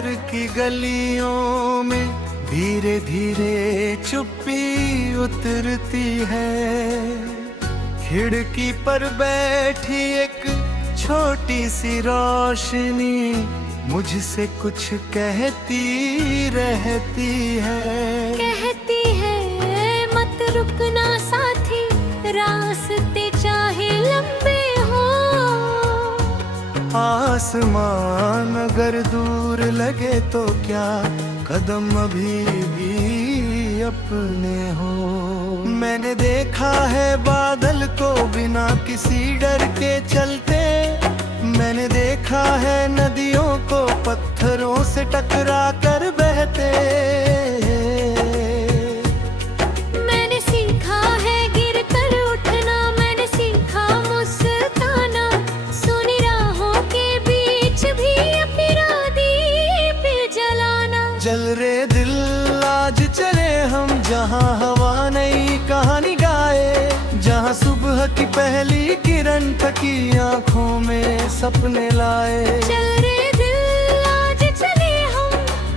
शहर की गलियों में धीरे धीरे चुप्पी उतरती है। खिड़की पर बैठी एक छोटी सी रोशनी मुझसे कुछ कहती रहती है। कहती है मत रुकना साथी, रास्ते चाहे लंबे हो। आसमान अगर दूर लगे तो क्या, कदम अभी भी अपने हो। मैंने देखा है बादल को बिना किसी डर के चलते। मैंने देखा है नदियों को पत्थरों से टकरा कर बहते। मैंने सीखा है गिर कर उठना, मैंने सीखा मुस्कुराना। सुनी राहों के बीच भी अपना दीप जलाना। चल रे दिल आज चले हम, जहाँ हवा नई कहानी गाए, जहाँ सुबह की पहली किरण थकी आँखों में सपने लाए। चल रे दिल आज चले हम,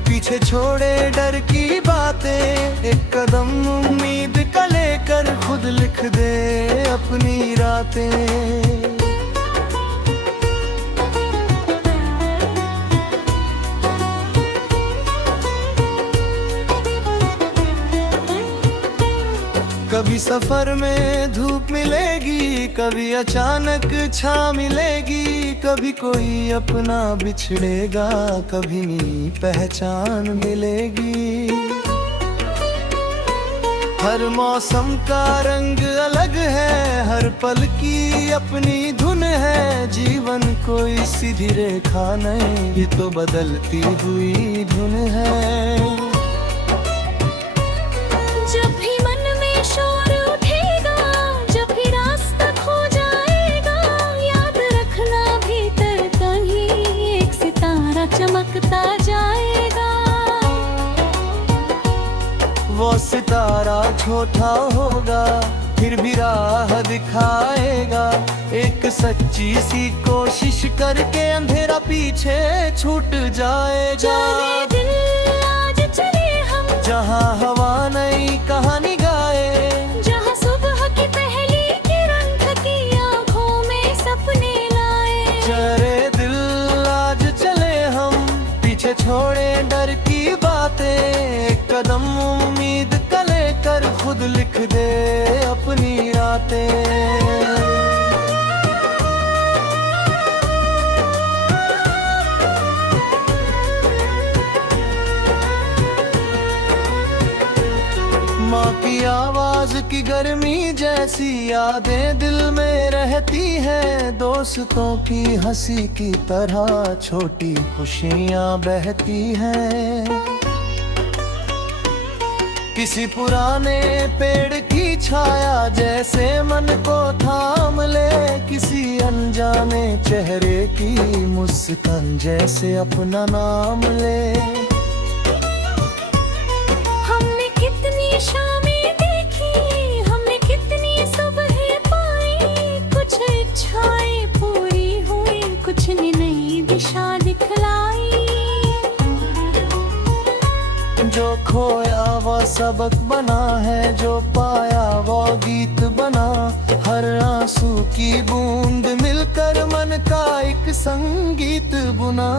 पीछे छोड़े डर की बातें, एक कदम उम्मीद का लेकर खुद लिख दे अपनी रातें। कभी सफर में धूप मिलेगी, कभी अचानक छाँव मिलेगी। कभी कोई अपना बिछड़ेगा, कभी नई पहचान मिलेगी। हर मौसम का रंग अलग है, हर पल की अपनी धुन है। जीवन कोई सीधी रेखा नहीं, ये तो बदलती हुई धुन है। जब भी मन में शोर उठेगा, जब भी रास्ता खो जाएगा, याद रखना भीतर कहीं एक सितारा चमकता जाएगा। वो सितारा छोटा होगा फिर भी राह दिखाएगा। एक सच्ची सी कोशिश करके अंधेरा पीछे छूट जाएगा। चले दिल आज चले हम, जहाँ हवा नई कहानी गाए, जहाँ सुबह की पहली किरण थकी आँखों में सपने लाए। चले दिल आज चले हम, पीछे छोड़े डर की बातें, एक कदम उम्मीद का लेकर खुद लिख दे अपनी रातें। माँ की आवाज की गर्मी जैसी यादें दिल में रहती हैं। दोस्तों की हंसी की तरह छोटी खुशियाँ बहती हैं। किसी पुराने पेड़ की छाया जैसे मन को थाम ले, किसी अनजाने चेहरे की मुस्कान जैसे अपना नाम ले। हमने कितनी शामें देखी, हमने कितनी सुबह पाई। कुछ इच्छाएं पूरी हुई, कुछ ने नई दिशा दिखलाई। जो खोया वो सबक बना है, जो पाया वो गीत बना। हर आंसू की बूंद मिलकर मन का एक संगीत बुना।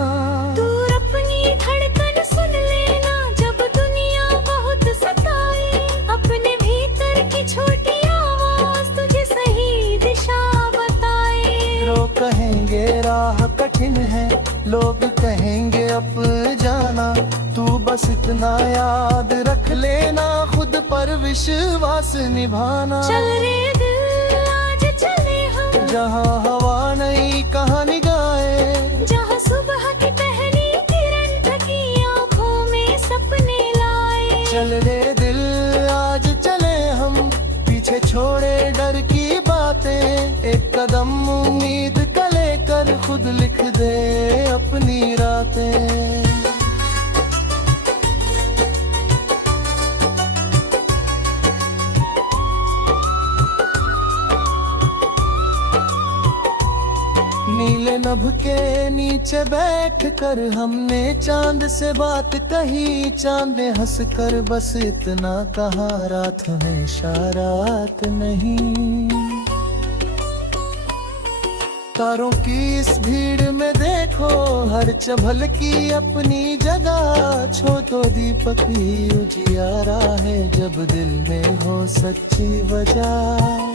दूर अपनी धड़कन सुन लेना, जब दुनिया बहुत सताए। अपने भीतर की छोटी आवाज तुझे सही दिशा बताए। लोग कहेंगे राह कठिन है, लोग कहेंगे अब जाना। तू बस इतना याद रख लेना, खुद पर विश्वास निभाना। चल रे दिल आज चले हम, जहाँ हवा नई कहानी गाए, जहाँ सुबह की पहली किरण थकी आँखों में सपने लाए। चल रे दिल आज चले हम, पीछे छोड़े डर की बातें, एक कदम उम्मीद का लेकर खुद लिख दे अपनी रातें। नीले नभ के नीचे बैठ कर हमने चांद से बात कही। चांद ने हंस कर बस इतना कहा, रात हमेशा रात नहीं। तारों की इस भीड़ में देखो हर चभल की अपनी जगह। छो तो दीपक ही उजियारा है जब दिल में हो सच्ची वजह।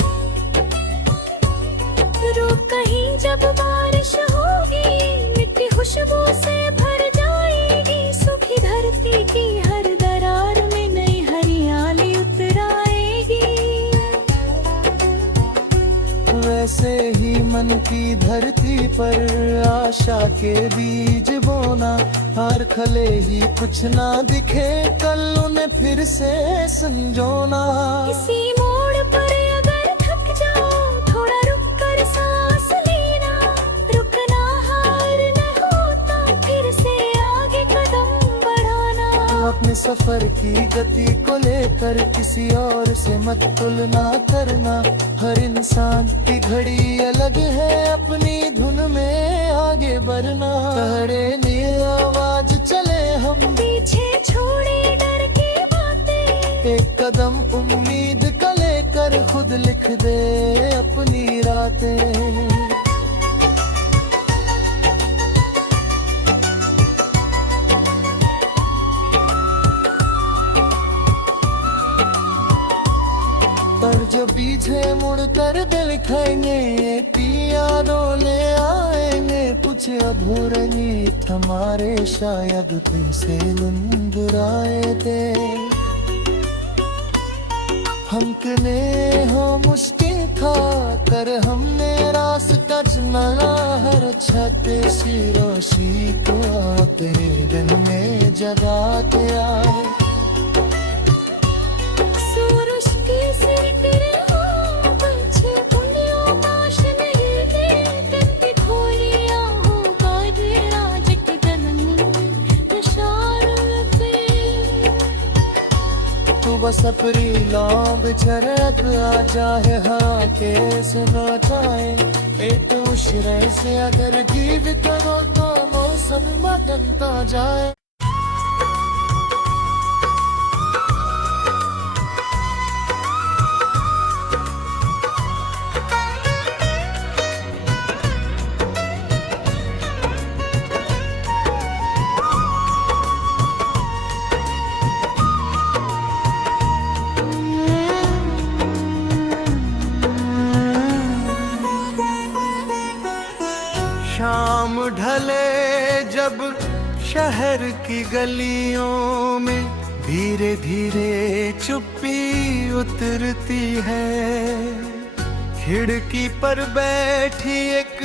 रुक कहीं जब बारिश होगी, मिट्टी खुशबू से भर जाएगी। सूखी धरती की हर दरार में नई हरियाली उतर आएगी। वैसे ही मन की धरती पर आशा के बीज बोना। हर खले ही कुछ ना दिखे, कल उन्हें फिर से संजोना। किसी मोड़ पर अगर थक जाओ, थोड़ा रुक कर सांस लेना। रुकना हार न होता, फिर से आगे कदम बढ़ाना। अपने सफर की गति को लेकर किसी और से मत तुलना करना। हर इंसान की घड़ी अलग है, अपनी धुन में आगे बढ़ना। खड़े नील आवाज चले हम, पीछे छोड़े डर की बातें। एक कदम उम्मीद का लेकर खुद लिख दे अपनी रातें। पर जो पीछे मुड़ कर दिल खाएंगे, यादों ले आएंगे। कुछ अधूरे गीत हमारे शायद फिर से गुनगुनाए थे। हम कने हो मुश्किल था कर हमने रास्ता चुना। हर छत सी रोशी को तेरे दिन में जगाते आए। बस अपनी लौंग छरक आ जाए, हाँ के सुना चाहे। पेट उशरे से अगर जीवित हो तो मौसम बदलता जाए। शाम ढले जब शहर की गलियों में, धीरे धीरे चुप्पी उतरती है। खिड़की पर बैठी एक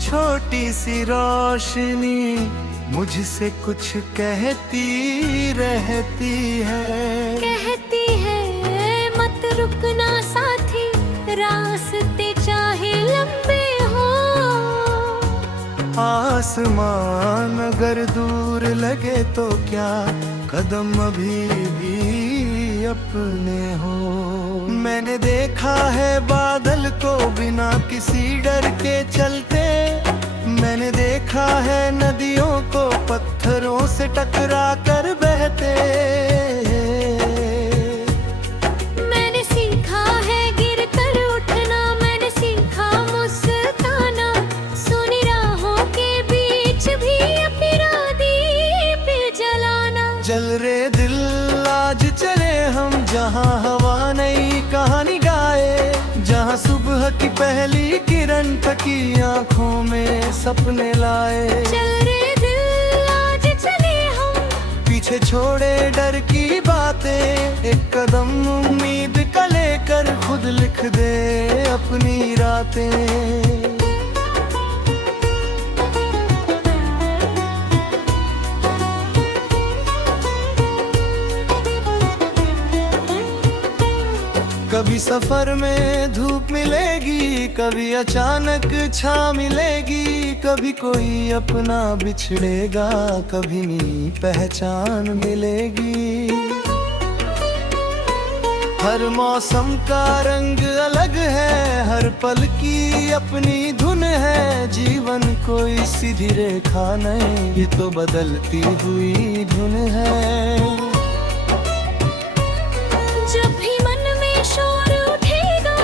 छोटी सी रोशनी मुझसे कुछ कहती रहती है। कहती है मत रुकना साथी, रास्ते चाहे लंबे हो। आसमान अगर दूर लगे तो क्या, कदम अभी भी अपने हो। मैंने देखा है बादल को बिना किसी डर के चलते। मैंने देखा है नदियों को पत्थरों से टकरा कर बहते। मैंने सीखा है गिर कर उठना, मैंने सीखा मुस्कुराना। सुनी राहों के बीच भी अपना दीप जलाना। चल रे दिल आज चले हम, जहाँ हवा नई कहानी गाए। जहाँ सुबह की पहली किरण तकी आँखों में सपने लाए। चल रे दिल आज चले हम, पीछे छोड़े डर की बातें। एक कदम उम्मीद का लेकर खुद लिख दे अपनी रातें। कभी सफर में धूप मिलेगी, कभी अचानक छां मिलेगी। कभी कोई अपना बिछड़ेगा, कभी नई पहचान मिलेगी। हर मौसम का रंग अलग है, हर पल की अपनी धुन है। जीवन कोई सीधी रेखा नहीं, ये तो बदलती हुई धुन है। जब भी मन में शोर उठेगा,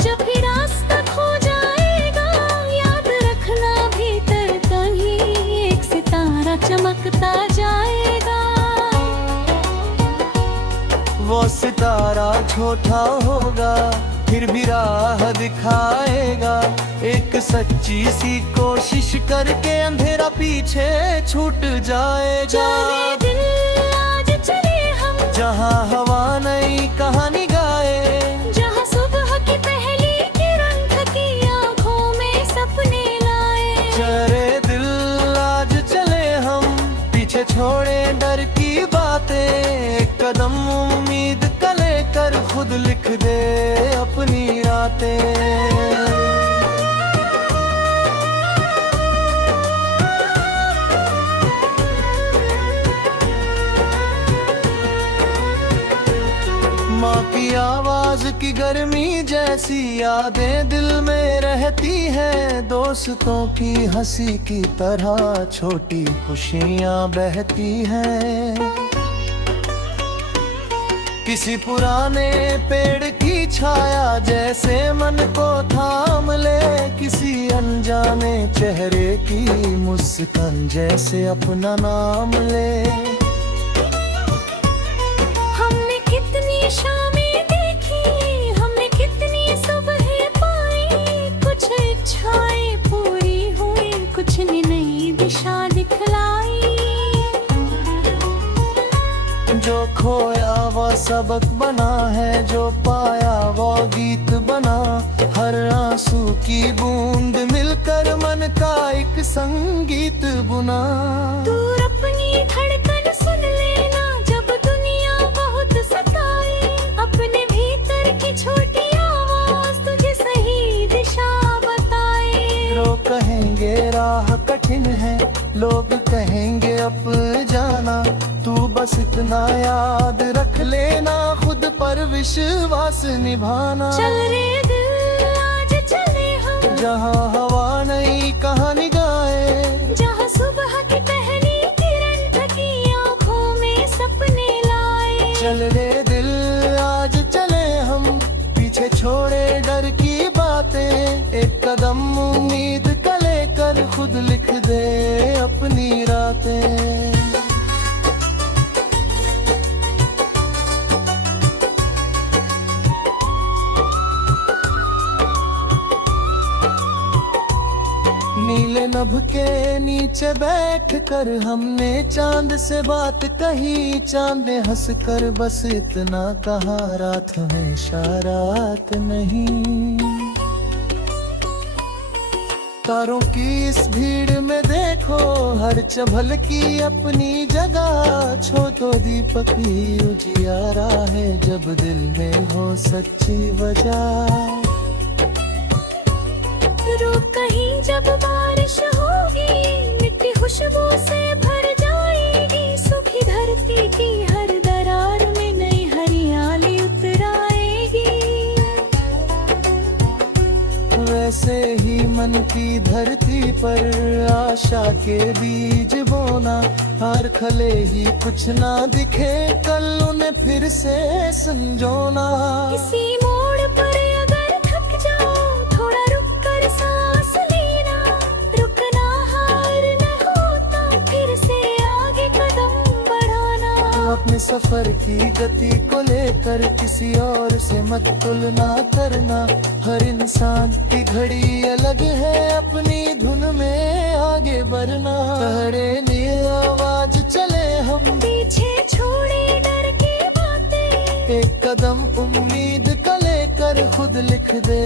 जब भी रास्ता खो जाएगा, याद रखना भीतर कहीं एक सितारा चमकता जाएगा। वो सितारा छोटा होगा, फिर भी राह दिखाएगा। एक सच्ची सी कोशिश करके अंधेरा पीछे छूट जाएगा। चले दिल आज चले हम, जहाँ हवा नई कहानी गाए, जहाँ सुबह की पहली किरण थकी आँखों में सपने लाए। चले दिल आज चले हम, पीछे छोड़े डर की बातें। एक कदम उम्मीद का लेकर खुद लिख दे अपनी रातें। माँ की आवाज की गर्मी जैसी यादें दिल में रहती है। दोस्तों की हंसी की तरह छोटी खुशियाँ बहती हैं। किसी पुराने पेड़ की छाया जैसे मन को थाम ले, किसी अनजाने चेहरे की मुस्कान जैसे अपना नाम ले। हमने कितनी शामें देखी, हमने कितनी सुबह पाई। कुछ इच्छाएं पूरी हुई, कुछ ने नई दिशा दिखलाई। जो खोया वो सबक बना है, जो पाया वो गीत बना। हर आंसू की बूंद मिलकर मन का एक संगीत बुना। दूर अपनी धड़कन सुन लेना, जब दुनिया बहुत सताए। अपने भीतर की छोटी आवाज तुझे सही दिशा बताए। लोग कहेंगे राह कठिन है, लोग कहेंगे अब जाना। तू बस इतना याद रख लेना, खुद पर विश्वास निभाना। चल रे दिल आज चले हम, जहाँ हवा नई कहानी गाए, जहाँ सुबह की पहली किरण थकी आँखों में सपने लाए। चल रे दिल आज चले हम, पीछे छोड़े डर की बातें। एक कदम उम्मीद का लेकर खुद लिख दे अपनी रातें। नीले नभ के नीचे बैठ कर हमने चांद से बात कही। चांद ने हंस कर बस इतना कहा, रात हमेशा रात नहीं। तारों की इस भीड़ में देखो, हर चभल की अपनी जगह। छोटो दीपक ही उजियारा है, जब दिल में हो सच्ची वजह। रुक कहीं जब बारिश होगी, मिट्टी खुशबू से भर जाएगी। सूखी धरती की हर दरार में नई हरियाली उतर आएगी। वैसे ही मन की धरती पर आशा के बीज बोना। हर खले ही कुछ ना दिखे, कल उन्हें फिर से संजोना। किसी मोड़ पर अगर थक जाओ, थोड़ा रुक कर सांस लेना। रुकना हार न होता, फिर से आगे कदम बढ़ाना। अपने सफर की गति को लेकर किसी और से मत तुलना करना। हर इंसान की घड़ी अलग है, अपनी धुन में आगे बढ़ना। तड़े नील आवाज चले हम, पीछे छोड़े डर की बातें। एक कदम उम्मीद का लेकर खुद लिख दे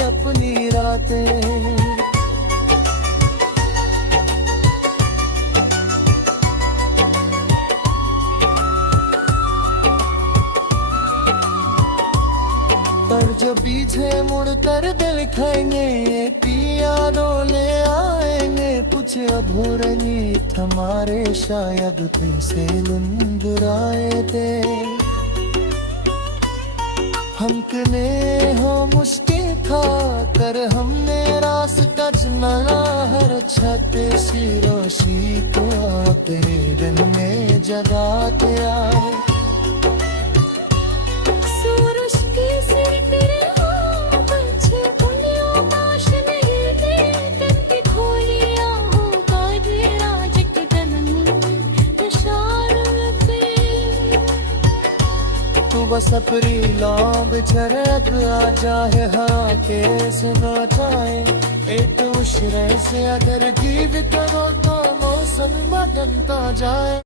अपनी रातें। पर जो पीछे मुड़ कर दिखाएंगे, यादों ले आएंगे। कुछ अधूरे गीत हमारे शायद फिर से गुनगुनाए थे। हमकने हो मुश्किल था कर हमने रास्ता चुना हर छत सी रोशी को तेरे दिन में जगा तेरा सूरज की सिर तेरे हो बच्चे उंगलियों पाश नहीं दे करके खोलिया हो का तेरा जिक गलन इशारों पे तू बस अपनी लौंग छरक आ जाए हाँ के सुना चाहे एक उशरे से अगर जीवित हो तो मौसम बदलता जाए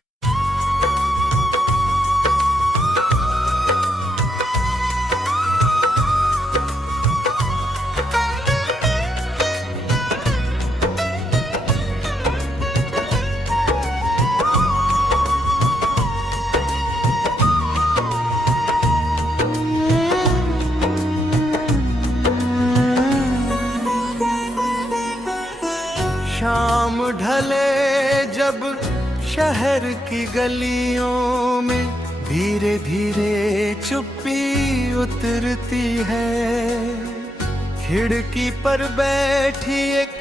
शाम ढले जब शहर की गलियों में धीरे धीरे चुप्पी उतरती है खिड़की पर बैठी एक